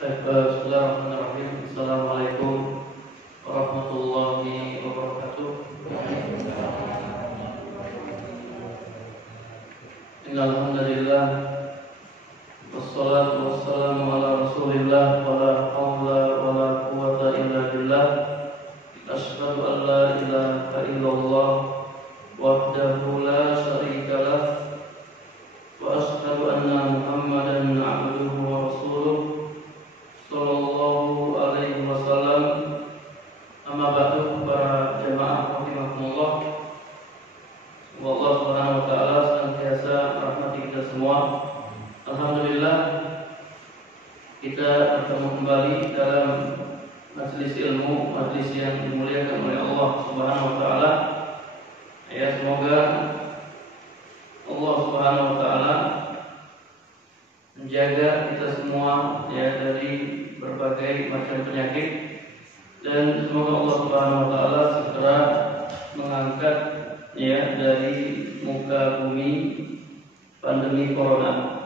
Bismillahirrahmanirrahim. Assalamualaikum warahmatullahi wabarakatuh. Innal hamdalillah wassalatu wassalamu ala Rasulillah wa la haula wa la quwwata illa billah. Asyhadu an la ilaha illallah wahdahu la syarika lah wa asyhadu anna Muhammadan abduhu wa rasuluh sallallahu alaihi wasallam. Amma ba'du, para jemaah rahimakumullah. Semoga Allah Subhanahu wa taala senantiasa merahmati kita semua. Alhamdulillah, kita bertemu kembali dalam majelis ilmu, majelis yang dimuliakan oleh Allah Subhanahu wa taala. Ya, semoga Allah Subhanahu wa taala menjaga kita semua ya dari berbagai macam penyakit, dan semoga Allah Subhanahu wa taala segera mengangkat ya dari muka bumi pandemi corona.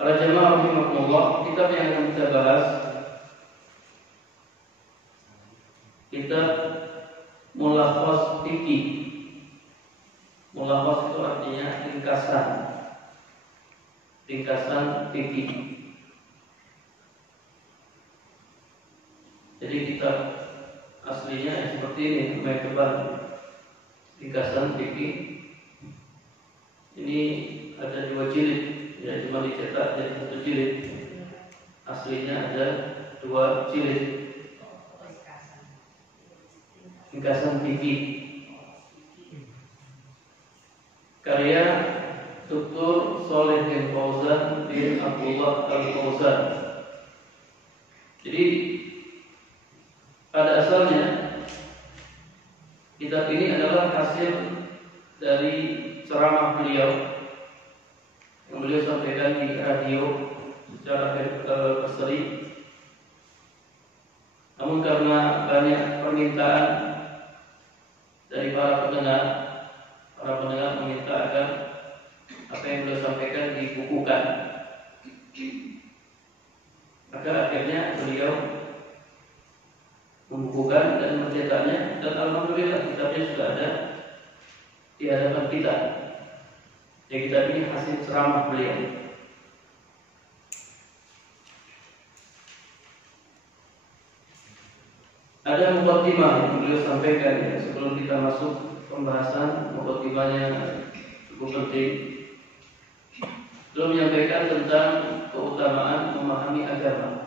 Para jemaah rahimakumullah, kitab yang akan kita bahas kitab Mulakhas Fiqih. Mulakhas itu artinya ringkasan fikih. Jadi kitab aslinya seperti ini, Mekteban ringkasan fikih. Ini ada 2 jilid, ya cuma dicetak jadi 1 jilid. Aslinya ada 2 jilid. Ringkasan fikih. Karya Dr. Shalih bin Fauzan bin Abdullah Al-Fauzan. Jadi pada asalnya kitab ini adalah hasil dari ceramah beliau yang beliau sampaikan di radio secara berseri. Namun karena banyak permintaan dari para pendengar meminta agar apa yang beliau sampaikan dibukukan, maka akhirnya beliau membukukan dan mencetaknya, dan alhamdulillah kitabnya sudah ada di hadapan kita. Ya, kitab ini hasil ceramah beliau. Ada muqaddimah yang beliau sampaikan ya, sebelum kita masuk pembahasan. Muqaddimahnya cukup penting. Beliau menyampaikan tentang keutamaan memahami agama.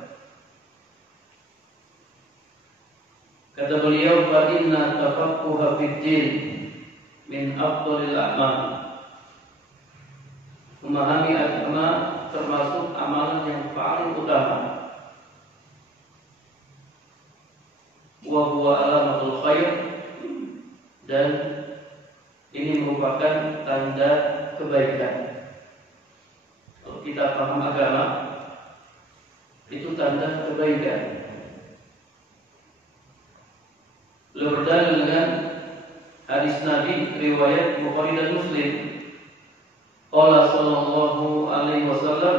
Kata beliau, fa inna tafaqquha fid-din min afdhalil a'mal. Memahami agama termasuk amalan yang paling utama. Wa huwa alamatul khair, dan ini merupakan tanda kebaikan. Kalau kita paham agama, itu tanda kebaikan. Beliau berdalil dengan hadis Nabi riwayat Bukhari dan Muslim. Qala sallallahu alaihi wasallam,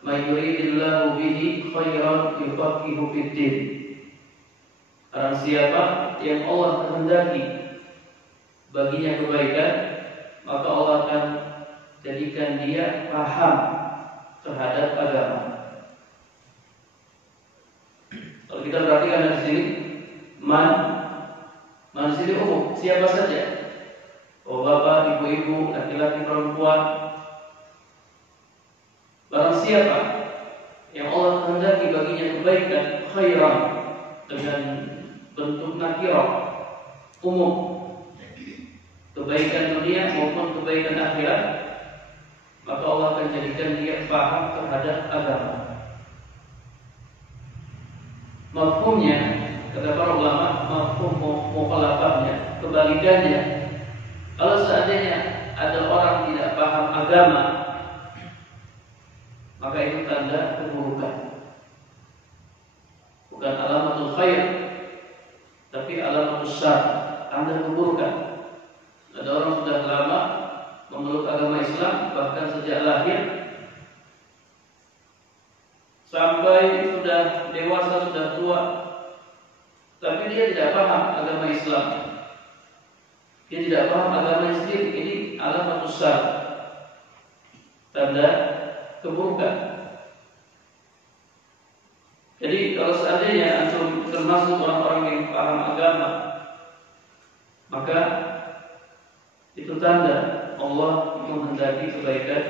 "May yuridillahu bihi khairan yufaqihu fid-din." Barang siapa yang Allah kehendaki baginya kebaikan, maka Allah akan jadikan dia paham terhadap agama. Kalau kita perhatikan di sini, man di sini umum, siapa saja. Oh, bapak, ibu-ibu, laki-laki, perempuan. Barang siapa yang Allah kehendaki baginya kebaikan, khairan, dengan bentuk nakirah, umum, kebaikan dunia maupun kebaikan akhirat, maka Allah akan jadikan dia paham terhadap agama. Mafhumnya, kata para ulama, mafhum mukhalafahnya, kebalikannya. Kalau seandainya ada orang tidak paham agama, maka itu tanda keburukan. Bukan alamatul khair, tapi alamatul syarr, tanda keburukan. Ada orang sudah lama memeluk agama Islam, bahkan sejak lahir, sampai sudah dewasa, sudah tua, tapi dia tidak paham agama Islam. Dia tidak paham agama sendiri. Ini alamat besar, tanda keburukan. Jadi kalau seandainya antum termasuk orang-orang yang paham agama, maka itu tanda Allah menghendaki kebaikan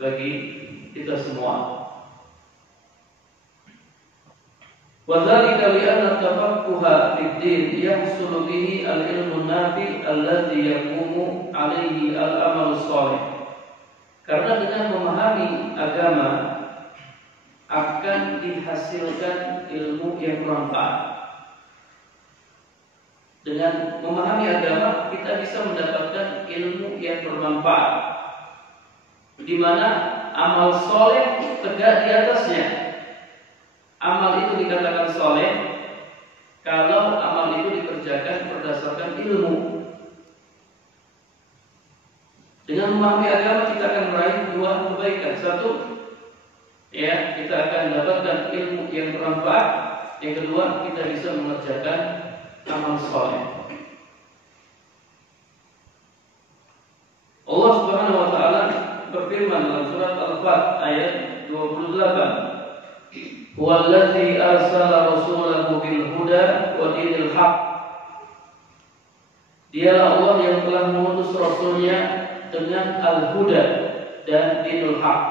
bagi kita semua. وذلك لأن التفقه في الدين يحصل به العلم النافع الذي يقوم عليه العمل الصالح. Karena dengan memahami agama akan dihasilkan ilmu yang bermanfaat. Dengan memahami agama kita bisa mendapatkan ilmu yang bermanfaat, di mana amal soleh tegak di atasnya. Amal itu dikatakan soleh kalau amal itu dikerjakan berdasarkan ilmu. Dengan memahami agama kita akan meraih dua kebaikan. Satu, ya, kita akan mendapatkan ilmu yang bermanfaat. Yang kedua, kita bisa mengerjakan amal soleh. Allah Subhanahu wa taala berfirman dalam surat Al-Fat ayat 28, "Wallazi arsala rasulahu bil huda wa dinil haq." Dialah Allah yang telah mengutus rasulnya dengan al-huda dan dinul haq.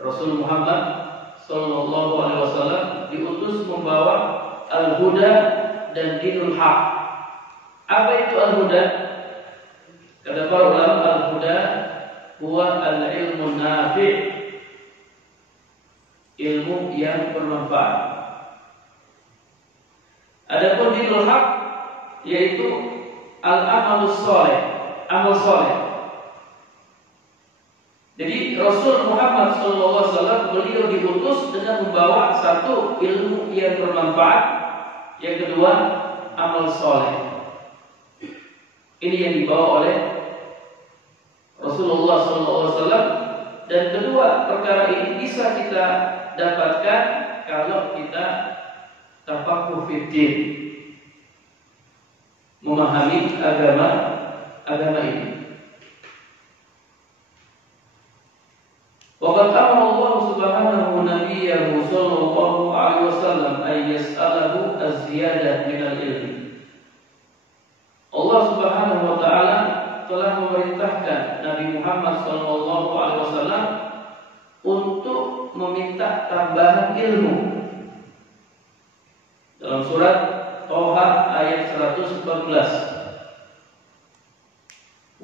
Rasul Muhammad sallallahu alaihi wasallam diutus membawa al-huda dan dinul haq. Apa itu al-huda? Kata para ulama, al-huda huwa al-ilmu nafi', ilmu yang bermanfaat. Adapun dinul haq yaitu al-amalus shalih, amal saleh. Jadi Rasul Muhammad SAW beliau diutus dengan membawa satu, ilmu yang bermanfaat, yang kedua amal saleh. Ini yang dibawa oleh Rasulullah SAW, dan kedua perkara ini bisa kita dapatkan kalau kita tafaqquh fiddin, memahami agama ini. Waqad amara Allah subhanahu nabiyyahu sallallahu alaihi wasallam ay yas'alahu az-ziyadah min al-ilmi. Allah Subhanahu wa taala telah memerintahkan Nabi Muhammad sallallahu alaihi wasallam untuk meminta tambahan ilmu. Dalam surat Toha ayat 114,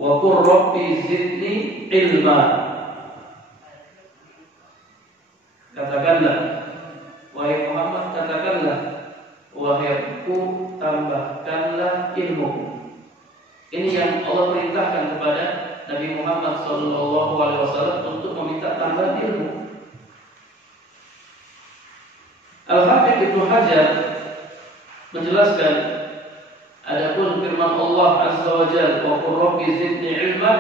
wa qur rabbi zidni ilma. Katakanlah, wahai Muhammad, katakanlah, wahaiku, tambahkanlah ilmu. Ini yang Allah perintahkan kepada Nabi Muhammad SAW untuk meminta tambahan ilmu. Al-Hafidz Ibnu Hajar menjelaskan, adapun firman Allah Azza wa Jalla, wa qur rabbi zidni ilma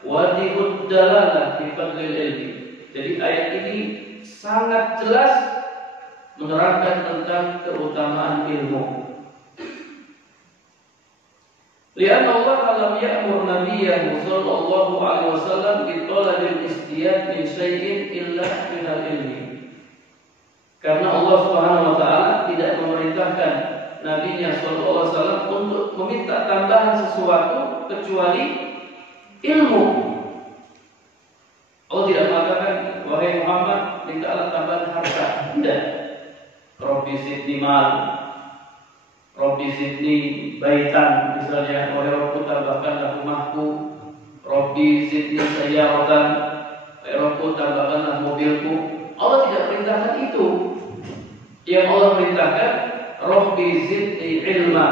wa dihud dalalah fi fadlil ilmi. Jadi ayat ini sangat jelas menerangkan tentang keutamaan ilmu. Lianna Allah lam ya'mur nabiyyahu sallallahu alaihi wasallam bi talabil istiyad min syai'in illa min al-ilmi. Karena Allah Subhanahu wa taala tidak memerintahkan nabinya sallallahu alaihi wasallam untuk meminta tambahan sesuatu kecuali ilmu. Allah tidak mengatakan, wahai Muhammad, mintalah tambahan harta. Tidak. Rabbi zidni mal, Rabbi zidni baitan, misalnya, wahai Rabbu, tambahkanlah rumahku. Rabbi zidni sayyaratan, wahai Rabbu, tambahkanlah mobilku. Allah tidak perintahkan itu. Yang Allah perintahkan, Rabbi zidni ilma,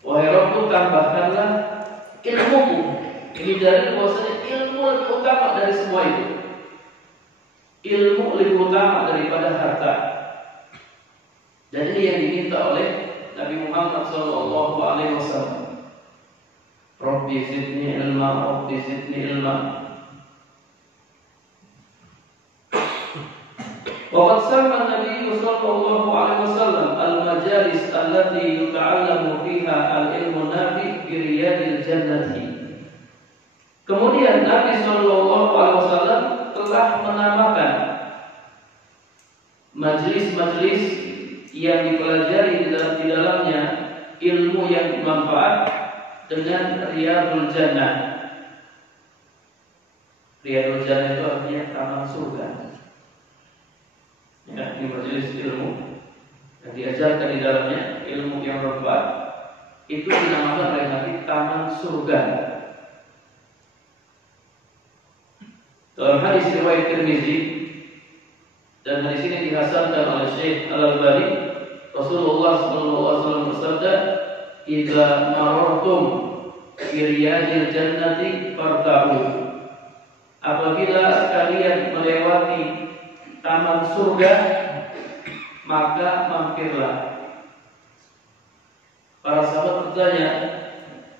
wahai Rabbu, tambahkanlah ilmuku. Ini dalil bahwasanya ilmu lebih utama dari semua itu. Ilmu lebih utama daripada harta. Dan ini yang diminta oleh Nabi Muhammad SAW. Rabbi zidni ilma, Rabbi zidni ilma. Waqad sama Nabi sallallahu alaihi wasallam al-majalis allati yuta'allamu fiha al-ilmu nafi bi riyadil jannati. Kemudian Nabi sallallahu alaihi wasallam telah menamakan majelis-majelis yang dipelajari di dalamnya ilmu yang bermanfaat dengan Riyadul Jannah. Riyadul Jannah itu artinya taman surga. Ya, di majelis ilmu yang diajarkan di dalamnya ilmu yang bermanfaat itu dinamakan oleh Nabi taman surga. Dalam hadis riwayat Tirmizi dan hadis ini dihasankan oleh Syekh Al-Albani, Rasulullah SAW bersabda, "Idza marartum fi riyadil jannati farta'u." Apabila kalian melewati taman surga, maka mampirlah. Para sahabat bertanya,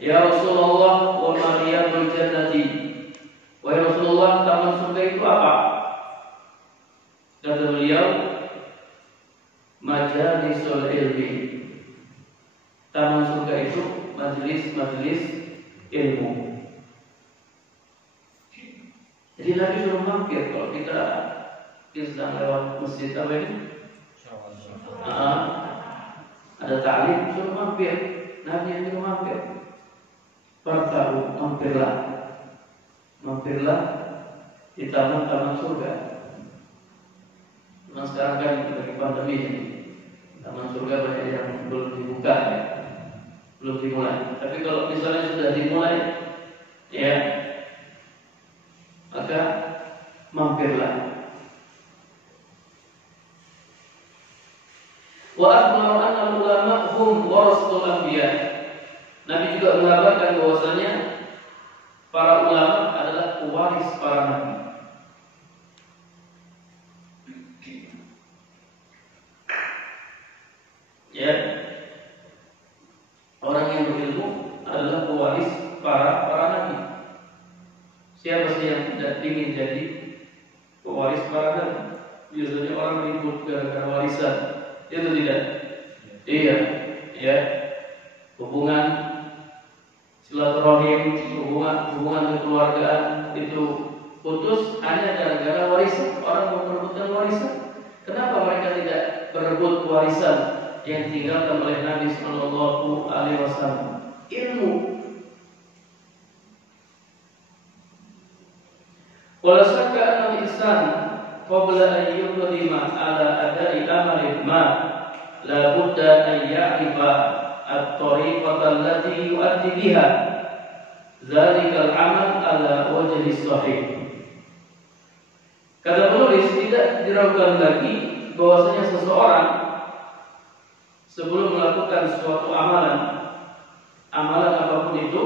"Ya Rasulullah, wa ma riyadul jannati?" Wahai Rasulullah, taman surga itu apa? Kata beliau, majalisul ilmi. Taman surga itu majelis-majelis ilmu. Jadi Nabi suruh mampir. Kalau kita sedang lewat masjid apa ini? Ada ta'lim, suruh mampir. Nabi yang suruh mampir. Fartahu, mampirlah di taman-taman surga. Nah, sekarang kan lagi pandemi ini, taman surga banyak yang belum dibuka, ya. Belum dimulai. Tapi kalau misalnya sudah dimulai, ya, maka mampirlah. Wa akhbaru anna ulama hum warasatul anbiya. Nabi juga mengabarkan bahwasanya para ulama adalah pewaris para nabi. Ya, orang yang berilmu adalah pewaris para nabi. Siapa sih yang tidak ingin jadi pewaris para nabi? Biasanya orang ribut gara-gara warisan. Itu tidak. Iya, ya. Hubungan silaturahim, hubungan kekeluargaan itu putus hanya gara-gara warisan. Orang memperebutkan warisan. Kenapa mereka tidak berebut warisan yang ditinggalkan oleh Nabi Sallallahu Alaihi Wasallam? Ilmu. Wala syakka anna al-insan qabla an yuqdima ala ada'i amalin ma la budda an ya'rifa at-tariqata allati yu'addi biha dzalika al-amal ala wajhi sahih. Kata penulis, tidak diragukan lagi bahwasanya seseorang sebelum melakukan suatu amalan apapun itu,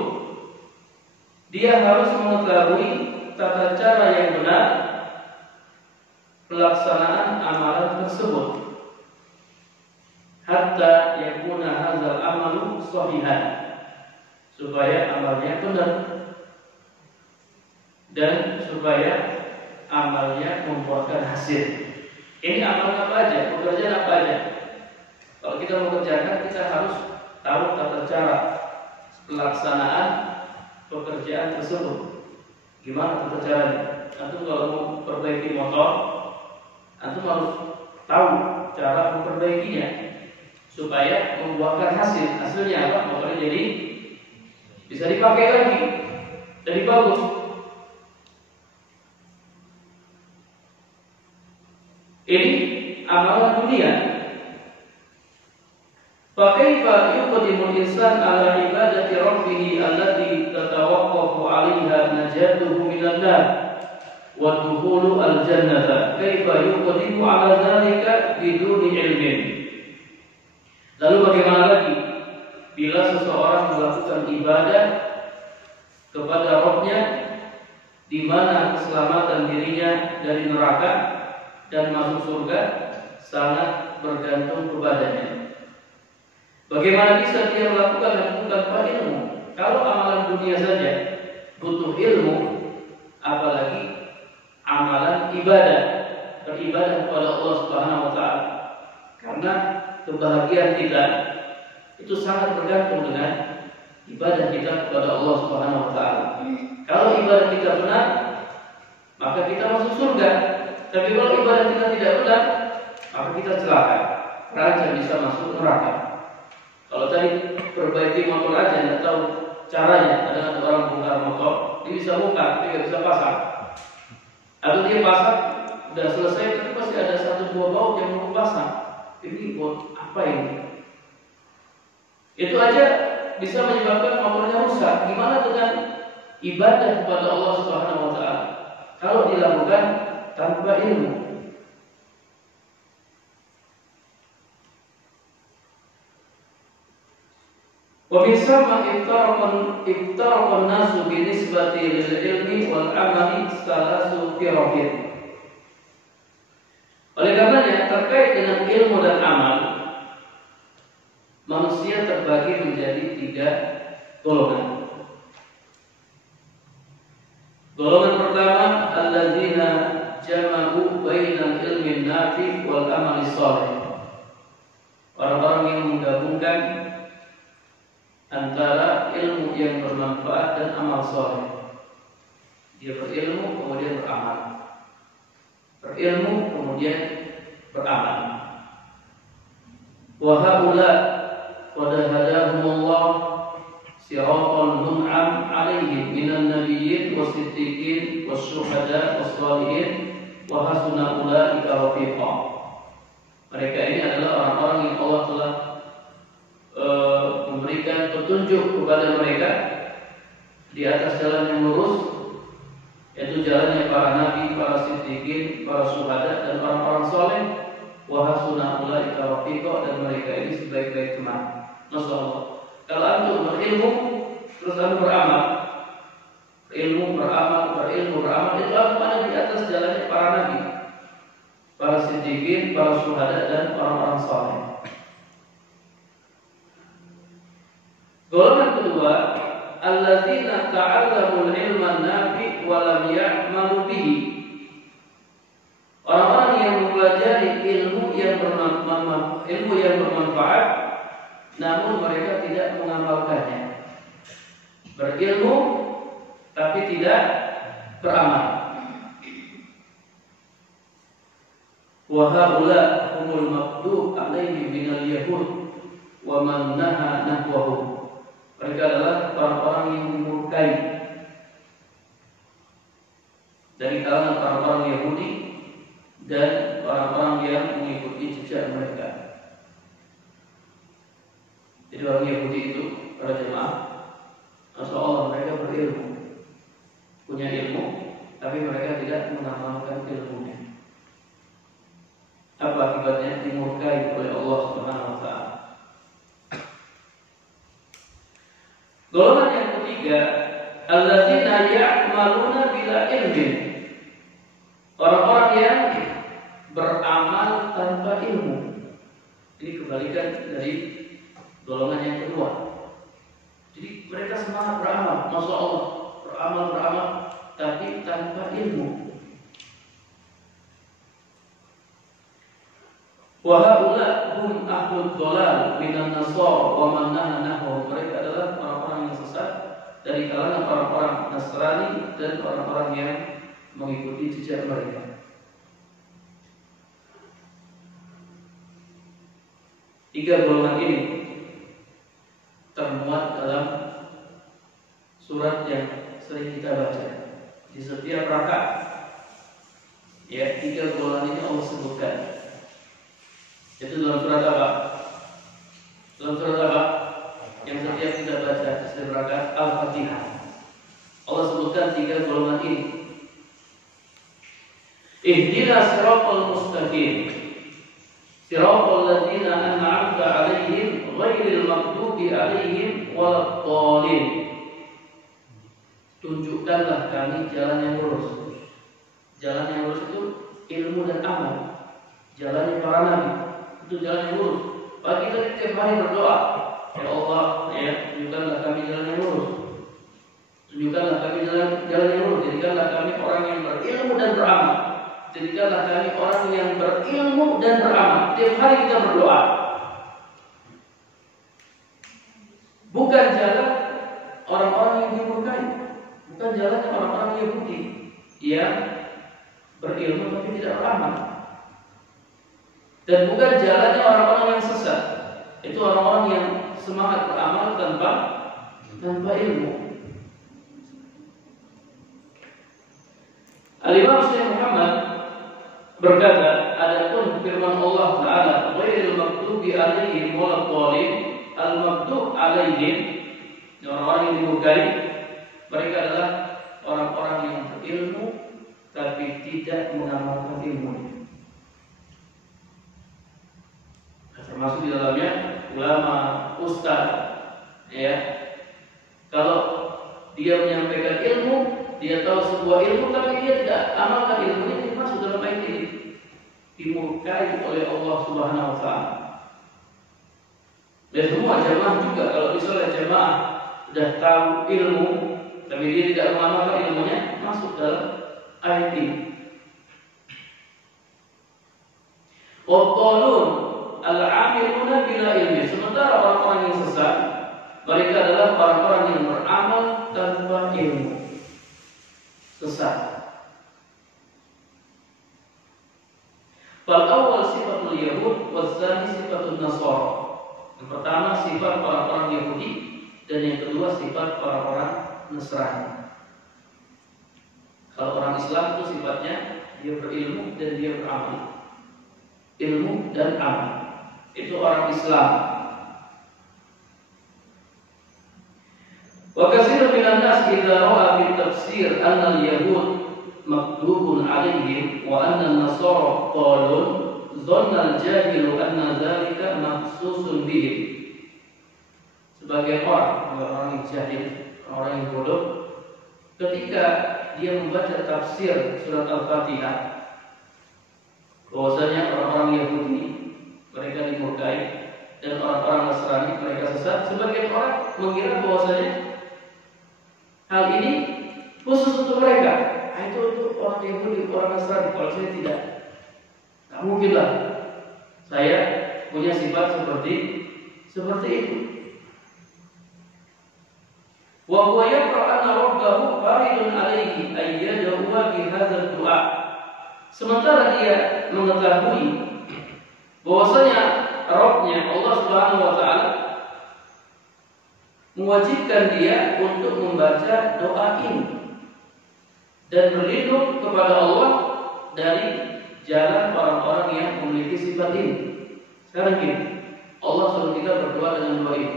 dia harus mengetahui tata cara yang benar pelaksanaan amalan tersebut, hatta yakuna hadzal amalu shahihan, supaya amalnya benar dan supaya amalnya membuahkan hasil. Ini amal apa aja, pekerjaan apa aja. Kalau kita mengerjakan, kita harus tahu tata cara pelaksanaan pekerjaan tersebut. Gimana tata caranya? Antum kalau mau perbaiki motor, antum harus tahu cara memperbaikinya supaya membuahkan hasil. Hasilnya apa? Motornya jadi bisa dipakai lagi, jadi bagus. Ini amalan dunia. Fakaifa yuqdimu al-insan ala ibadati rabbih allati tatawaqqafu 'alaiha najatuhu minan nar wa dukhulu al-jannata. Kaifa yuqdimu 'ala dzalika biduni ilmin. Lalu bagaimana lagi bila seseorang melakukan ibadah kepada Rabb-nya di mana keselamatan dirinya dari neraka dan masuk surga sangat bergantung kepadanya. Bagaimana bisa dia melakukan tanpa ilmu? Kalau amalan dunia saja butuh ilmu, apalagi amalan ibadah. beribadah kepada Allah Subhanahu wa taala. Karena kebahagiaan kita itu sangat bergantung dengan ibadah kita kepada Allah Subhanahu wa taala. Kalau ibadah kita benar, maka kita masuk surga. Tapi kalau ibadah kita tidak benar, maka kita celaka. Raja bisa masuk neraka. Kalau tadi perbaiki motor aja nggak tahu caranya, ada orang bongkar motor, dia bisa buka, tapi nggak bisa pasang. Atau dia pasang, udah selesai, tapi pasti ada satu dua baut yang mau pasang. Ini buat apa ini? Itu aja bisa menyebabkan motornya rusak. Gimana dengan ibadah kepada Allah Subhanahu wa taala? Kalau dilakukan tanpa ilmu. Wa bisama iftaraqan nasu binisbati lil ilmi wal amali salasu firaqin. Oleh karenanya terkait dengan ilmu dan amal, manusia terbagi menjadi 3 golongan. Golongan pertama, alladzina jama'u bainal ilmi nafi wal amali shalih. Orang-orang yang menggabungkan antara ilmu yang bermanfaat dan amal soleh. Dia berilmu kemudian beramal, berilmu kemudian beramal. Wa haula qad hadahumullah siratal mun'am 'alaihim minan nabiyyin was-siddiqin was-syuhada was-shalihin wa hasuna ulaika rafiqa. Mereka ini adalah orang-orang yang Allah telah memberikan petunjuk kepada mereka di atas jalan yang lurus, yaitu jalannya para nabi, para siddiqin, para syuhada dan orang-orang soleh. Wa hasuna ulaika rafiqa, dan mereka ini sebaik-baik teman. Masyaallah. Kalau antum berilmu terus antum beramal, berilmu beramal, itu antum ada di atas jalannya para nabi, para siddiqin, para syuhada dan orang-orang soleh. Golongan kedua, alladzina ta'allamul ilman nafi wa lam ya'malu bihi. Orang-orang yang mempelajari ilmu yang bermanfaat, namun mereka tidak mengamalkannya. Berilmu tapi tidak beramal. Wa haula humul maqdub alaihim minal yahud wa man naha nahwahu. Mereka adalah orang-orang yang dimurkai dari kalangan orang-orang Yahudi dan orang-orang yang mengikuti jejak mereka. Jadi orang Yahudi itu, para jemaah, Masya Allah, mereka berilmu, punya ilmu, tapi mereka tidak mengamalkan ilmunya. Apa akibatnya? Dimurkai oleh Allah Subhanahu wa taala. Golongan yang ketiga, alladzina ya'maluna bila ilmin. Orang-orang yang beramal tanpa ilmu. Ini kebalikan dari golongan yang kedua. Jadi mereka semangat beramal, Masya Allah, beramal, tapi tanpa ilmu. Wa haula hum ahlud dhalal minan nasara wa man nahwa. Mereka adalah orang-orang yang sesat dari kalangan orang-orang Nasrani dan orang-orang yang mengikuti jejak mereka. 3 golongan ini termuat dalam surat yang sering kita baca di setiap rakaat. Ya, 3 golongan ini Allah sebutkan. Itu dalam surat apa? Dalam surat apa? Yang setiap kita baca di setiap rakaat, Al-Fatihah. Allah sebutkan 3 golongan ini. Ihdinas siratal mustaqim, siratal ladzina an'amta 'alaihim ghairil maghdubi 'alaihim waladdallin. Tunjukkanlah kami jalan yang lurus. Jalan yang lurus itu ilmu dan amal. Jalannya para nabi itu jalan yang lurus. Bagi kita setiap hari berdoa, ya Allah, ya tunjukkanlah kami jalan yang lurus. Tunjukkanlah kami jalan yang lurus. Jadikanlah kami orang yang berilmu dan beramal. Jadikanlah kami orang yang berilmu dan beramal. Tiap hari kita berdoa. Bukan jalan orang-orang yang dimurkai, bukan jalan orang-orang Yahudi yang berilmu tapi tidak beramal. Dan bukan jalannya orang-orang yang sesat. Itu orang-orang yang semangat beramal tanpa ilmu. Al-Imam Syekh Muhammad berkata, adapun firman Allah Ta'ala, ghairil maghdubi 'alaihim waladdallin, al-maghdub 'alaihim, orang-orang yang dimurkai, mereka adalah orang-orang yang berilmu tapi tidak mengamalkan ilmunya. Termasuk di dalamnya ulama, ustaz, ya. Kalau dia menyampaikan ilmu, dia tahu sebuah ilmu tapi dia tidak amalkan ilmunya, dia masuk dalam ayat ini, dimurkai oleh Allah Subhanahu wa taala. Dan semua jamaah juga, kalau misalnya jamaah sudah tahu ilmu tapi dia tidak mengamalkan ilmunya, masuk dalam ayat ini. Waqalun al-amiluna bila ilmi. Sementara orang-orang yang sesat, mereka adalah orang-orang yang beramal tanpa ilmu. Sesat. Fal awal sifatul Yahud, wal tsani sifatul Nasara. Yang pertama sifat orang-orang Yahudi, dan yang kedua sifat orang-orang Nasrani. Kalau orang Islam itu sifatnya dia berilmu dan dia beramal. Ilmu dan amal. Itu orang Islam. Wa katsirun minan nas idza ra'a fi tafsir anna al-yahud maktubun 'alaihim wa anna an-nasara qalun dhanna al-jahilu anna dzalika makhsusun bihim. Sebagai orang yang jahil, orang yang bodoh, ketika dia membaca tafsir surat Al-Fatihah, bahwasanya orang-orang Yahudi mereka dimurkai dan orang-orang Nasrani mereka sesat, sebagian orang mengira bahwasanya hal ini khusus untuk mereka. Itu untuk orang Yahudi, orang Nasrani. Kalau saya tidak, tak mungkinlah saya punya sifat seperti itu. Wa huwa yaqra anna rabbahu faridun alaihi ay yad'u bi hadzal du'a. Sementara dia mengetahui bahwasanya Rabb-nya Allah Subhanahu wa taala mewajibkan dia untuk membaca doa ini dan berlindung kepada Allah dari jalan orang-orang yang memiliki sifat ini. Sekarang gini, Allah suruh kita berdoa dengan doa ini.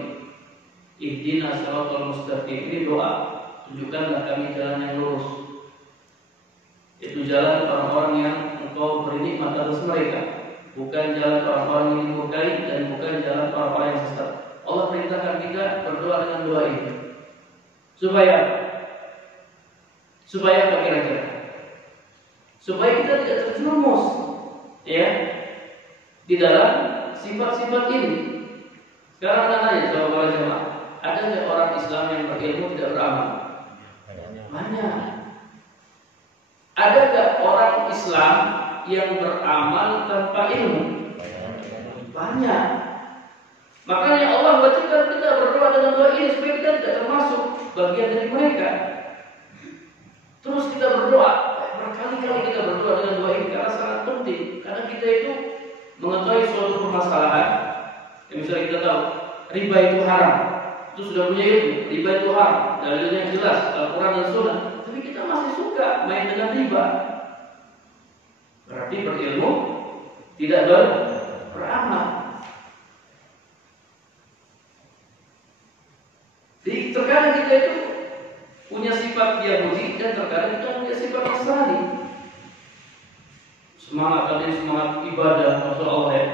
Ihdinas siratal mustaqim, ini doa, tunjukkanlah kami jalan yang lurus. Itu jalan orang-orang yang Engkau beri nikmat atas mereka, bukan jalan orang-orang yang dimurkai dan bukan jalan orang-orang yang sesat. Allah perintahkan kita berdoa dengan doa ini supaya apa kira-kira? Supaya kita tidak terjerumus, ya, di dalam sifat-sifat ini. Sekarang anda tanya sama para jemaah, ada nggak orang Islam yang berilmu tidak beramal? Banyak. Ada nggak orang Islam yang beramal tanpa ilmu? Banyak. Makanya Allah wajibkan kita berdoa dengan doa ini supaya kita tidak termasuk bagian dari mereka. Terus kita berdoa, berkali-kali kita berdoa dengan doa ini karena sangat penting. Karena kita itu mengetahui suatu permasalahan. Misalnya kita tahu riba itu haram, itu sudah punya ilmu, riba itu haram, dalilnya yang jelas Al-Quran dan Sunnah. Tapi kita masih suka main dengan riba. Berarti berilmu tidak beramal. Jadi terkadang kita itu punya sifat Yahudi dan terkadang kita punya sifat Nasrani. Semangat ibadah, Masya Allah ya.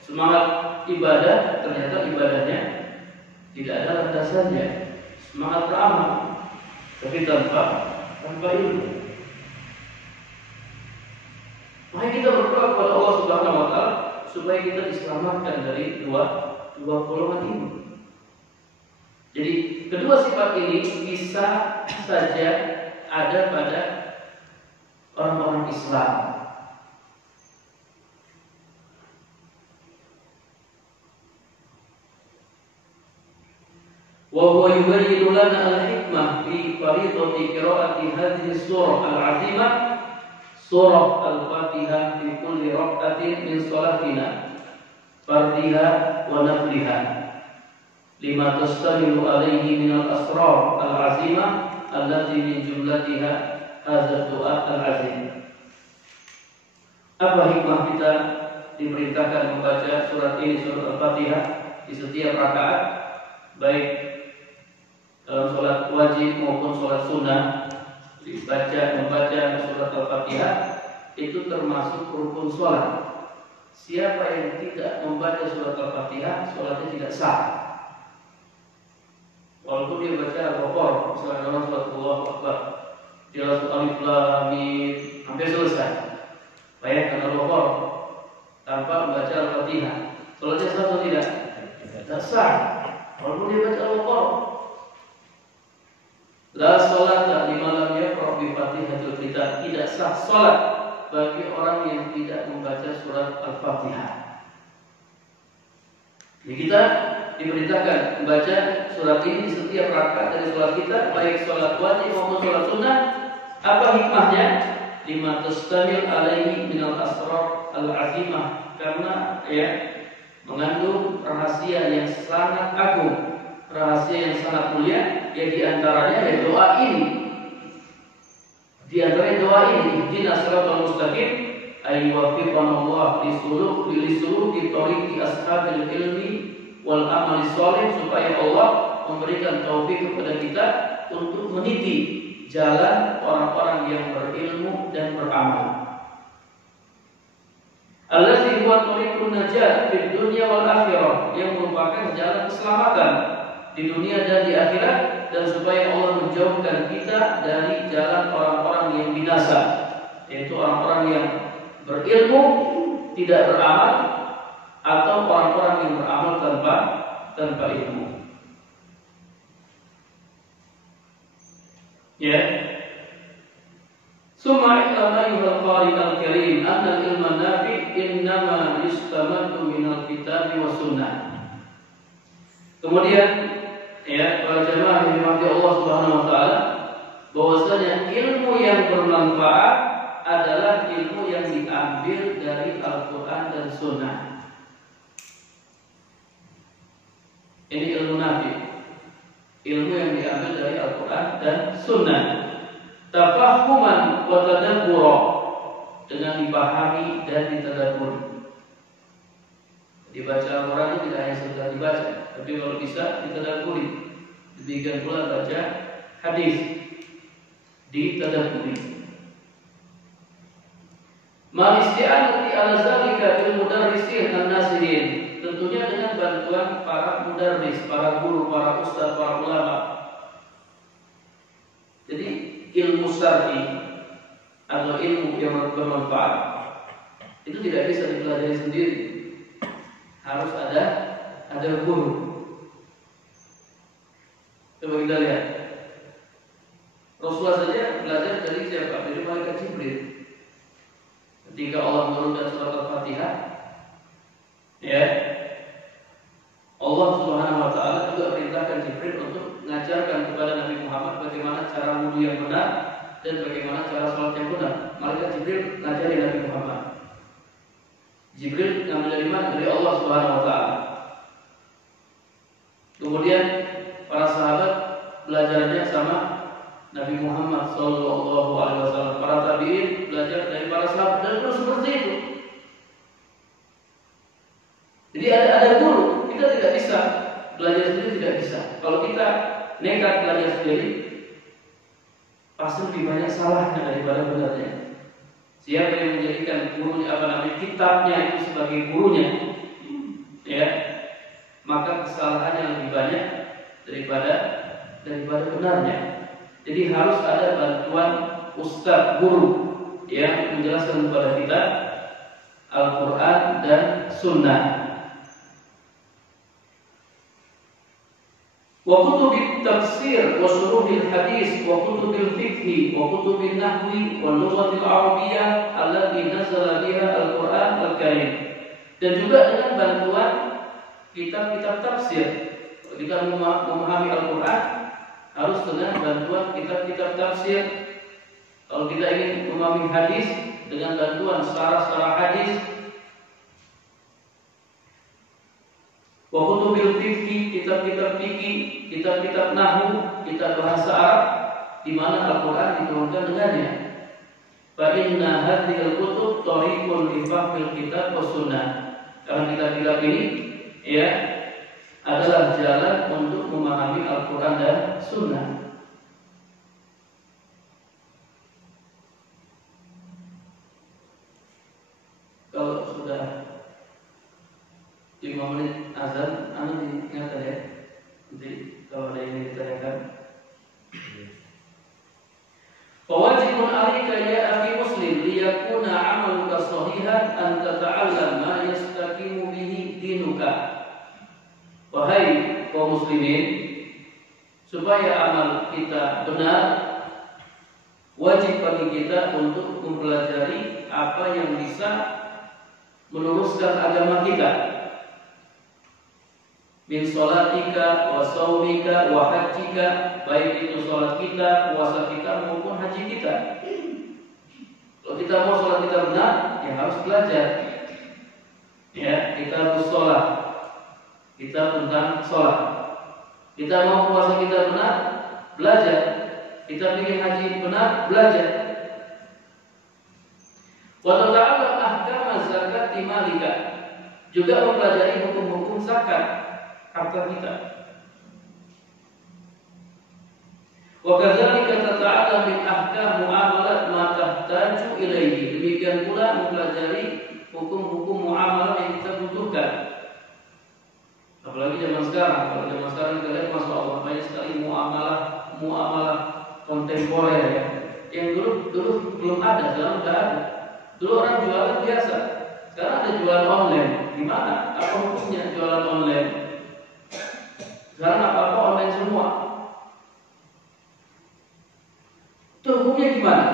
Semangat ibadah, ternyata ibadahnya tidak ada landasannya. Semangat beramal, tapi tanpa ilmu. Maka kita berdoa kepada Allah Subhanahu wa taala supaya kita diselamatkan dari dua golongan ini. Jadi kedua sifat ini bisa saja ada pada orang-orang Islam. وهو يبين لنا الحكمة في فريضة قراءة هذه السورة العظيمة سورة الفاتحة في كل ركعة من صلاتنا فردها ونفلها لما تشتمل عليه من الأسرار العظيمة التي من جملتها هذا الدعاء العظيم. Apa hikmah kita diperintahkan membaca surat ini, surat Al-Fatihah, di setiap rakaat, baik dalam sholat wajib maupun sholat sunnah? Membaca surat Al-Fatihah itu termasuk rukun sholat. Siapa yang tidak membaca surat Al-Fatihah, sholatnya tidak sah. Walaupun dia baca Al-Baqarah, misalnya dalam surat Allahu Akbar, dia langsung alif lam mim hampir selesai, bayangkan Al-Baqarah tanpa membaca Al-Fatihah, sholatnya sah atau tidak? Tidak sah. Walaupun dia baca Al-Baqarah. La sholata liman lam yaqra bi Fatihatil Kitab. Tidak sah salat bagi orang yang tidak membaca surat Al-Fatihah. Jadi kita diperintahkan membaca surat ini di setiap rakaat dari salat kita, baik salat wajib maupun salat sunnah. Apa hikmahnya? Lima tastamil alaihi minal asrar al-azimah, karena mengandung rahasia yang sangat agung, rahasia yang sangat mulia. Ya diantaranya doa ini. Di antaranya doa ini, ihdinas siratal mustaqim, ay wafiqana Allah li suluki tariqi ashabil ilmi wal amali shalih, supaya Allah memberikan taufik kepada kita untuk meniti jalan orang-orang yang berilmu dan beramal. Allazi huwa tariqun najat fid dunya wal akhirah, yang merupakan jalan keselamatan di dunia dan di akhirat, dan supaya Allah menjauhkan kita dari jalan orang-orang yang binasa, yaitu orang-orang yang berilmu tidak beramal, atau orang-orang yang beramal tanpa ilmu. Ya. Summa i'lam ayyuhal qari al-karim anna al-ilma nafi innama yustamaddu minal kitab wa sunnah. Kemudian para jemaah yang dirahmati Allah Subhanahu wa taala, bahwasanya ilmu yang bermanfaat adalah ilmu yang diambil dari Al-Qur'an dan Sunnah. Ini ilmu nafi, ilmu yang diambil dari Al-Qur'an dan Sunnah. Tafahuman wa tadabbura, dengan dipahami dan ditadabburi. Dibaca Al-Quran itu tidak hanya sekedar dibaca, tapi kalau bisa ditadabburi. Demikian pula baca hadis, ditadabburi. Malisti'anati ala zalika bil mudarrisin an-nasirin, tentunya dengan bantuan para mudarris, para guru, para ustaz, para ulama. Jadi ilmu syar'i atau ilmu yang bermanfaat itu tidak bisa dipelajari sendiri. Harus ada guru. Coba kita lihat. Rasulullah saja belajar dari siapa? Dari malaikat Jibril. Ketika Allah menurunkan surat Al-Fatihah, Allah Subhanahu wa taala juga perintahkan Jibril untuk mengajarkan kepada Nabi Muhammad bagaimana cara wudu yang benar dan bagaimana cara salat yang benar. Malaikat Jibril ngajari Nabi Muhammad. Jibril ngambil dari mana? Dari Allah Subhanahu wa taala. Kemudian para sahabat belajarnya sama Nabi Muhammad sallallahu alaihi wasallam. Para tabi'in belajar dari para sahabat, dan terus seperti itu. Jadi ada guru. Kita tidak bisa belajar sendiri, tidak bisa. Kalau kita nekat belajar sendiri, pasti lebih banyak salahnya daripada benarnya. Siapa yang menjadikan gurunya kitabnya itu sebagai gurunya, maka kesalahannya lebih banyak daripada benarnya. Jadi harus ada bantuan ustaz, guru yang menjelaskan kepada kita Al-Quran dan Sunnah. Wa kutubil tafsir wa syuruhil hadis wa kutubil fiqh wa kutubil nahwi wa lughatil arabiyyah allati nazala biha Al-Qur'an Al-Karim. Dan juga dengan bantuan kitab-kitab tafsir. Ketika memahami Al-Quran harus dengan bantuan kitab-kitab tafsir. Kalau kita ingin memahami hadis dengan bantuan syarah-syarah hadis. Wa kutubil fiqh, kitab-kitab fikih, kitab-kitab nahwu, kitab bahasa Arab di mana Al-Quran diturunkan dengannya. Fa inna hadhil kutub thariqun li fahmil kitab was sunnah. Karena kitab-kitab ini ya adalah jalan untuk memahami Al-Quran dan Sunnah. Kalau sudah 5 menit azan, diingatkan ya. Jadi kalau ada yang ditanyakan. Fawajibun 'alaika ya akhi muslim liyakuna 'amaluka shahihan an tata'allam ma yastaqimu bihi dinuka. Wahai kaum muslimin, supaya amal kita benar, wajib bagi kita untuk mempelajari apa yang bisa meluruskan agama kita. Min sholatika wa shaumika wa hajjika, baik itu sholat kita, puasa kita maupun haji kita. Kalau kita mau sholat kita benar, ya harus belajar. Ya, kita harus sholat. Kita tentang sholat. Kita mau puasa kita benar, belajar. Kita ingin haji benar, belajar. Wa tata'allam ahkam zakat malika, juga mempelajari hukum-hukum zakat harta kita. Wa kadzalika tata'allam min ahkam muamalat ma tahtaju ilaihi. Demikian pula mempelajari hukum-hukum muamalah yang kita butuhkan. Apalagi zaman sekarang. Kalau zaman sekarang kita lihat, masya Allah, banyak sekali muamalah kontemporer ya. Yang dulu belum ada, sekarang sudah ada. Dulu orang jualan biasa, sekarang ada jualan online. Gimana? Apa hukumnya jualan online? Sekarang apa-apa online semua. Itu hukumnya gimana?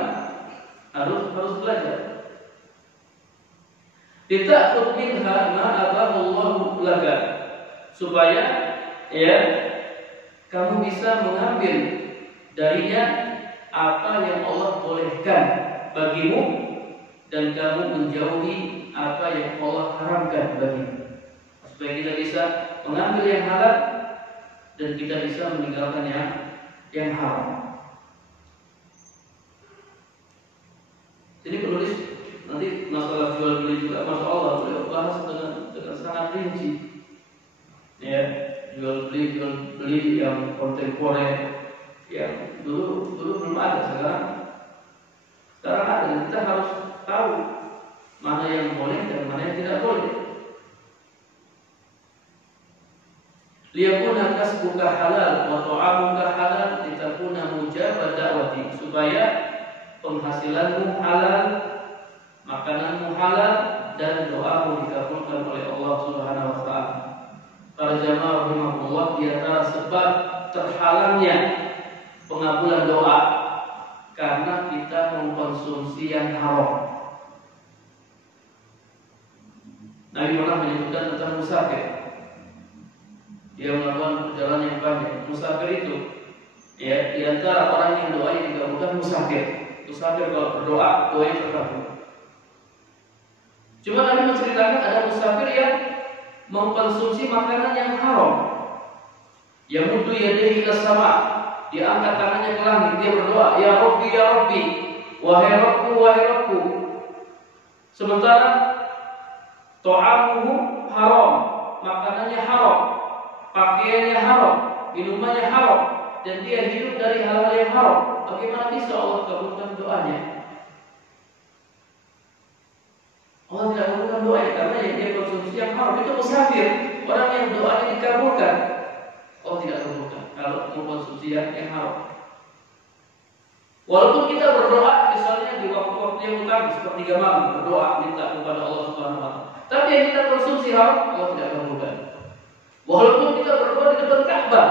Harus belajar. Dita'khudh minha ma abahullahu laka, supaya ya kamu bisa mengambil darinya apa yang Allah bolehkan bagimu dan kamu menjauhi apa yang Allah haramkan bagimu, supaya kita bisa mengambil yang halal dan kita bisa meninggalkan yang haram. Jadi penulis nanti masalah jual beli juga, masya Allah, beliau bahas dengan sangat rinci. Ya, jual beli yang kontemporer, yang dulu belum ada, sekarang ada. Kita harus tahu mana yang boleh dan mana yang tidak boleh. Liyakuna kasbuka halal wa ta'amuka halal litakuna mujabah da'wati, supaya penghasilanmu halal, makananmu halal, dan doamu dikabulkan oleh Allah Subhanahu wa taala. Para jamaah rahimahullah, di antara sebab terhalangnya pengabulan doa karena kita mengkonsumsi yang haram. Nabi pernah menyebutkan tentang musafir. Dia melakukan perjalanan yang panjang. Musafir itu, ya, di antara orang yang doanya dikabulkan musafir. Musafir kalau berdoa, doanya terkabul. Cuma Nabi menceritakan ada musafir yang mengkonsumsi makanan yang haram. Yamuddu yadayhi ila sama, dia angkat tangannya ke langit, dia berdoa, ya Rabbi, ya Rabbi, wahai Rabbku, wahai Rabbku. Sementara ta'amuhu haram, makanannya haram, pakaiannya haram, minumannya haram, dan dia hidup dari hal-hal yang haram. Bagaimana bisa Allah kabulkan doanya? Allah tidak kabulkan doa karena yang dia konsumsi yang haram. Itu musafir, orang yang doanya dikabulkan, Allah tidak kabulkan kalau mengkonsumsi yang haram. Walaupun kita berdoa misalnya di waktu-waktu yang utama sepertiga malam, berdoa minta kepada Allah Subhanahu wa taala, tapi yang kita konsumsi haram, Allah tidak kabulkan. Walaupun kita berdoa di depan Ka'bah,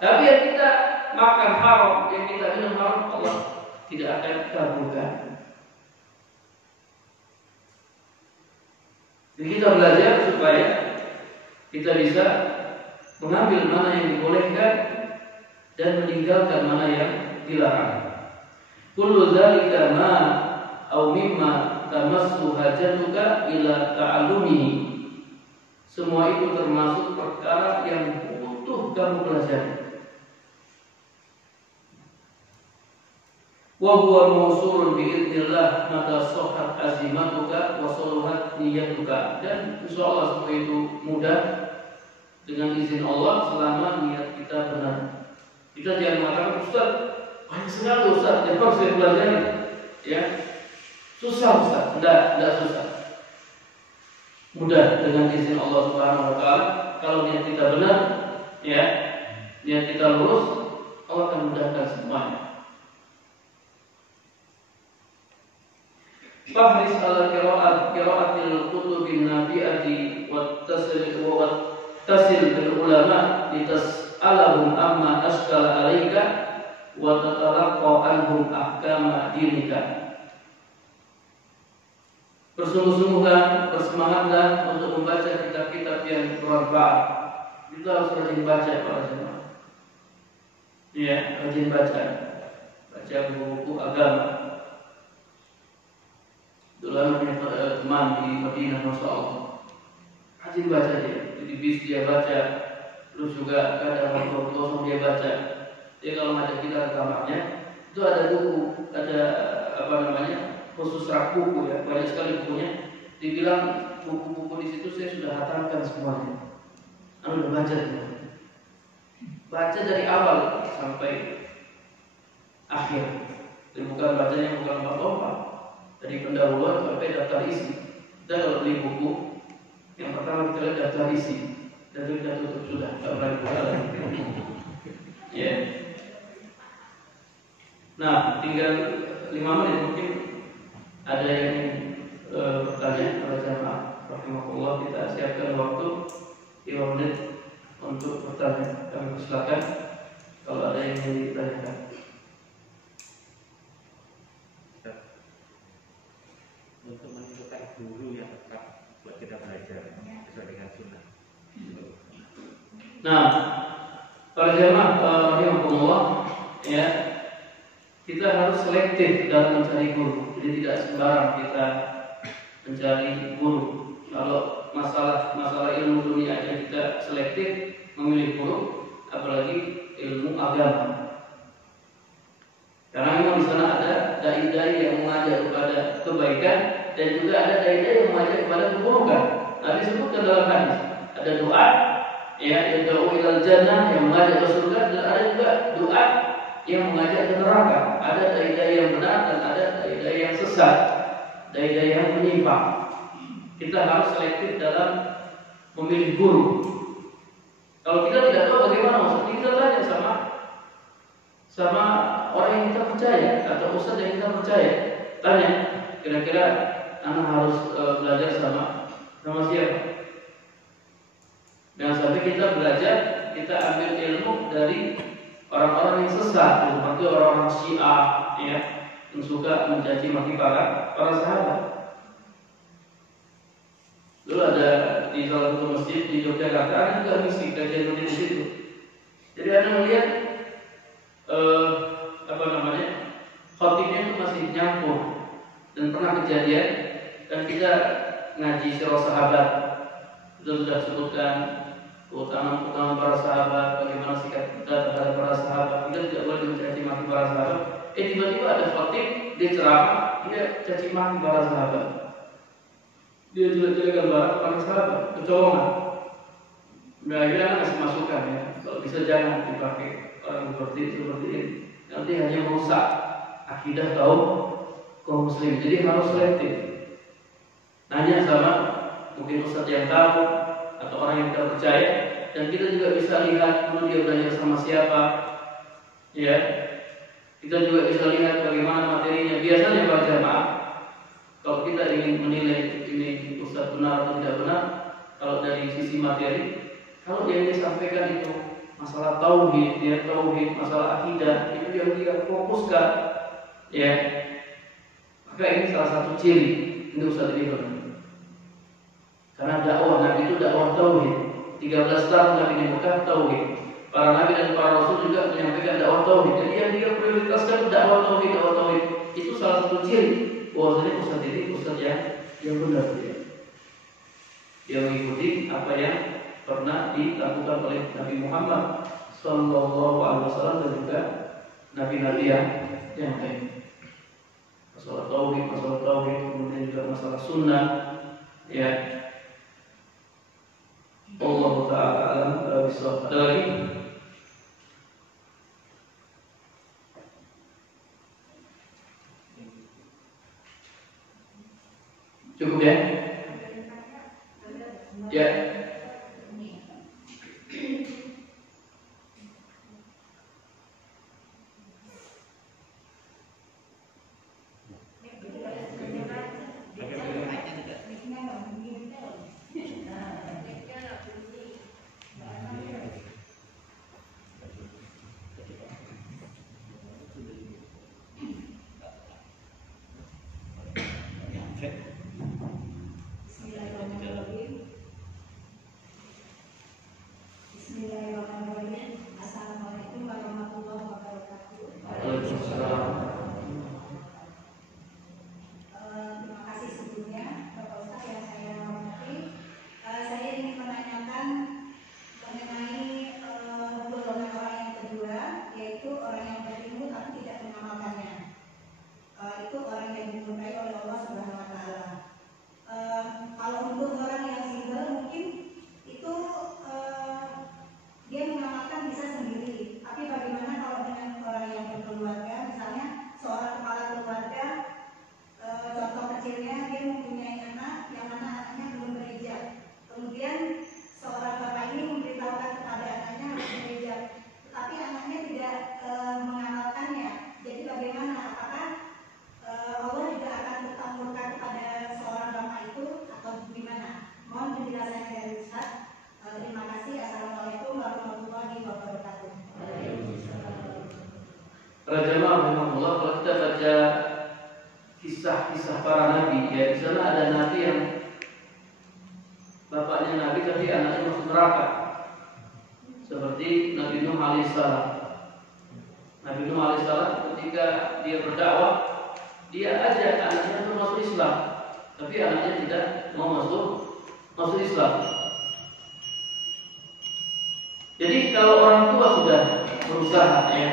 tapi yang kita makan haram, yang kita minum haram, Allah tidak akan kabulkan. Jadi kita belajar supaya kita bisa mengambil mana yang dibolehkan dan meninggalkan mana yang dilarang. Kullu dzalika ma aw mimma tamassu hajatuka ila ta'allumihi. Semua itu termasuk perkara yang butuh kamu pelajari. Wa huwa mawsulun bi idznillah mata sahhat azimatuka wa saluhat niyyatuka. Dan insyaallah semua itu mudah dengan izin Allah selama niat kita benar. Kita jangan mengatakan, Ustaz, banyak sekali Ustaz, yang harus saya pelajari. Ya, susah Ustaz, tidak susah. Mudah dengan izin Allah Subhanahu Wa Taala. Kalau niat kita benar, ya, niat kita lurus, Allah akan mudahkan semuanya. Fahris ala qiraatil kutubin nabi'ati wa tasil bil ulama litas'alahum amma ashkala alaika wa tatalaqqa anhum ahkama dinika. Bersungguh-sungguhlah, bersemangatlah untuk membaca kitab-kitab yang bermanfaat. Kita harus rajin baca para jemaah. Ya, rajin baca buku-buku agama. Dulu punya teman di Madinah, Masya Allah, rajin baca dia. Jadi bis dia baca, terus juga kadang waktu kosong dia baca. Dia kalau ngajak kita ke kamarnya, itu ada buku, ada khusus rak buku ya, banyak sekali bukunya. Dibilang buku-buku di situ saya sudah hatamkan semuanya. Udah baca semua. Baca dari awal sampai akhir. Jadi bukan bacanya bukan lompat-lompat. Dari pendahuluan sampai daftar isi. Kita kalau beli buku, yang pertama kita lihat daftar isi, dan itu kita tutup sudah, tidak pernah dibuka lagi. Ya. Nah, tinggal 5 menit mungkin ada yang bertanya pada jamaah. Rahimahullah, kita siapkan waktu 5 menit untuk bertanya. Kami persilakan kalau ada yang ingin ditanyakan. Untuk menentukan guru yang tepat buat kita belajar sesuai dengan sunnah. Nah, para jamaah rahimahullah, ya, kita harus selektif dalam mencari guru. Jadi tidak sembarang kita mencari guru. Kalau masalah ilmu dunia aja kita selektif memilih guru, apalagi ilmu agama. Karena memang di sana ada dai-dai yang mengajak kepada kebaikan dan juga ada dai-dai yang mengajak kepada keburukan. Nabi sebutkan dalam hadis, ada doa ya yad'u ilal jannah yang mengajak ke surga, dan ada juga doa yang mengajak ke neraka. Ada dai-dai yang benar dan ada dai-dai yang sesat, dai-dai yang menyimpang. Kita harus selektif dalam memilih guru. Kalau kita tidak tahu bagaimana, maksudnya kita tanya sama orang yang kita percaya atau ustaz yang kita percaya. Tanya, kira-kira anak harus belajar sama siapa? Jangan sampai kita belajar, kita ambil ilmu dari orang-orang yang sesat, seperti orang-orang Syiah, ya, yang suka mencaci maki para sahabat. Dulu ada di salah satu masjid di Yogyakarta, ada juga misi kajian di situ. Jadi ada melihat khotibnya itu masih nyampur, dan pernah kejadian, dan kita ngaji sirah sahabat, itu sudah sebutkan keutamaan para sahabat, bagaimana sikap kita terhadap para sahabat. Kita tidak boleh mencaci maki para sahabat. Tiba-tiba ada khotib, dia ceramah, dia caci maki para sahabat, dia jelek-jelekan para sahabat, kecolongan. Nah, akhirnya ngasih masukan ya, kalau bisa jangan dipakai orang seperti ini, nanti hanya merusak akidah kaum muslim. Jadi harus selektif. Nanya sama mungkin ustaz yang tahu atau orang yang kita percaya, dan kita juga bisa lihat dulu dia belajar sama siapa. Ya, kita juga bisa lihat bagaimana materinya. Biasanya para jamaah, kalau kita ingin menilai ini ustaz benar atau tidak benar, kalau dari sisi materi, kalau yang disampaikan itu masalah tauhid, masalah akidah, itu yang dia fokuskan, ya, maka ini salah satu ciri ini ustaz ini benar. Karena dakwah Nabi itu dakwah tauhid, 13 tahun Nabi di Mekah tauhid. Para nabi dan para rasul juga menyampaikan dakwah tauhid. Jadi yang dia prioritaskan dakwah tauhid, dakwah tauhid. Itu salah satu ciri bahwasanya ustaz ini ustaz yang benar dia. Dia mengikuti apa yang pernah dilakukan oleh Nabi Muhammad Sallallahu Alaihi Wasallam dan juga nabi-nabi yang lain. Masalah tauhid, kemudian juga masalah sunnah, ya. Allah Taala alam bisawab. Ada lagi? Cukup ya? Ya. Para jemaah rahimahullah, kalau kita baca kisah-kisah para nabi, ya di sana ada nabi yang bapaknya nabi tapi anaknya masuk neraka. Seperti Nabi Nuh alaihissalam. Nabi Nuh alaihissalam ketika dia berdakwah, dia ajak anaknya untuk masuk Islam, tapi anaknya tidak mau masuk Islam. Jadi kalau orang tua sudah berusaha, ya,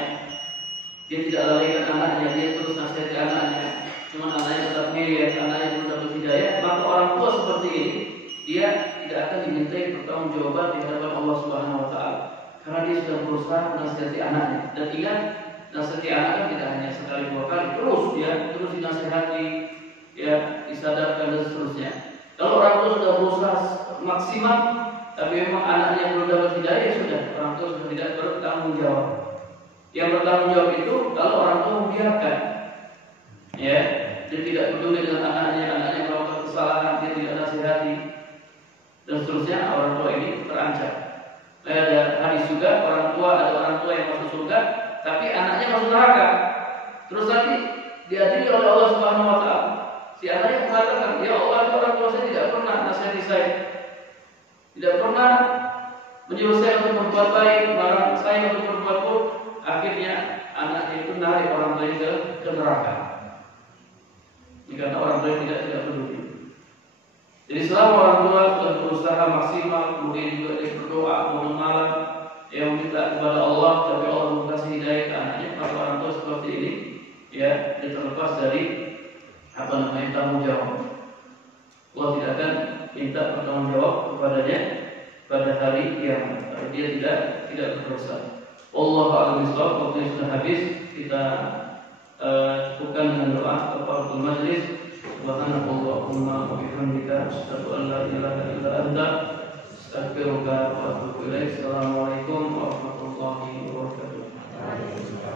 dia tidak lalaikan anaknya, dia terus nasihati anaknya, cuma anaknya tetap ngeyel, anaknya belum dapat hidayah, maka orang tua seperti ini dia tidak akan dimintai pertanggungjawaban di hadapan Allah Subhanahu Wa Taala, karena dia sudah berusaha menasihati anaknya. Dan ingat, nasihati anak kan tidak hanya sekali dua kali, terus dinasihati, ya, disadarkan dan seterusnya. Kalau orang tua sudah berusaha maksimal, tapi memang anaknya belum dapat hidayah, ya sudah, orang tua sudah tidak bertanggung jawab. Yang bertanggung jawab itu kalau orang tua membiarkan, ya, dia tidak peduli dengan anaknya melakukan kesalahan, dia tidak nasihati dan seterusnya, orang tua ini terancam. Ada hadis juga, ada orang tua yang masuk surga, tapi anaknya masuk neraka. Terus nanti diadili oleh Allah Subhanahu Wa Taala. Si anaknya mengatakan, ya Allah, orang tua saya tidak pernah nasihati saya, tidak pernah menyuruh saya untuk berbuat baik, melarang saya untuk berbuat buruk. Akhirnya anaknya itu narik orang lain ke neraka. Karena orang lain tidak peduli. Jadi selama orang tua sudah berusaha maksimal, kemudian juga dia berdoa malam malam, yang meminta kepada Allah, tapi Allah belum kasih hidayah ke anaknya, maka orang tua seperti ini, ya, dia terlepas dari tanggung jawab. Allah tidak akan minta pertanggung jawab kepadanya pada hari yang dia tidak berdosa. Allah a'lam bishawab. Waktunya sudah habis, kita cukupkan dengan doa kafaratul majlis. Subhanakallahumma wa bihamdika asyhadu an la ilaha illa anta astaghfiruka wa atubu ilaik. Assalamualaikum warahmatullahi wabarakatuh.